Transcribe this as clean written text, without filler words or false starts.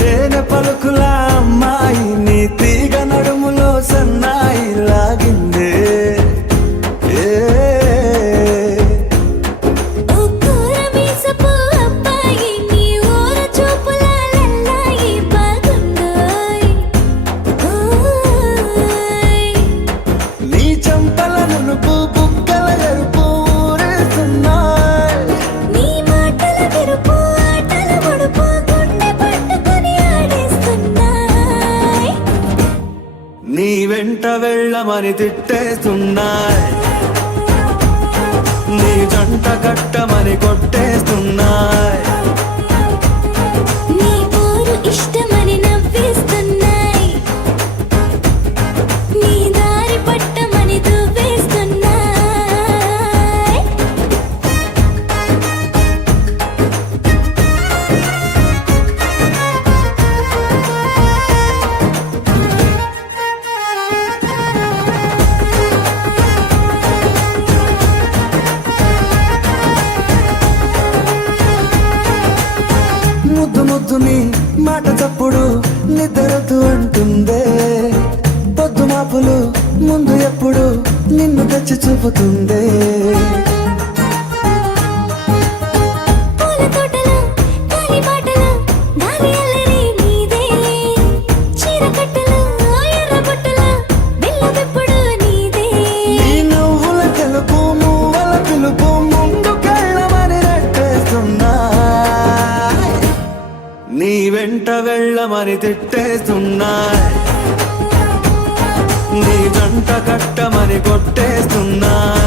తేనె పలుకుల అమ్మాయి నీ తీగ నడుములో సన్నాయి లాగిందే నీ వెంట వెళ్ళమని తిట్టేస్తున్నాయి, నీ జంట కట్టమని కొట్టేస్తున్నాయి, నీ పోరు ఇష్టమని నవ్వేస్తున్నాయి, నీ దారి పట్టమని దువ్వేస్తున్నాయి. ముద్దు ముద్దుని మాట చప్పుడు నిద్రతూ అంటుందే, పొద్దు మాపులు ముందు ఎప్పుడు నిన్ను తెచ్చి చూపుతుందే. నీ నవ్వుల తెలుపు మూవల పిలుపు ముందుకెళ్ళమని నెట్టేస్తున్నాయి, నీ వెంట వెళ్ళమని తిట్టేస్తున్నాయి, నీ జంట కట్టమని కొట్టేస్తున్నాయి.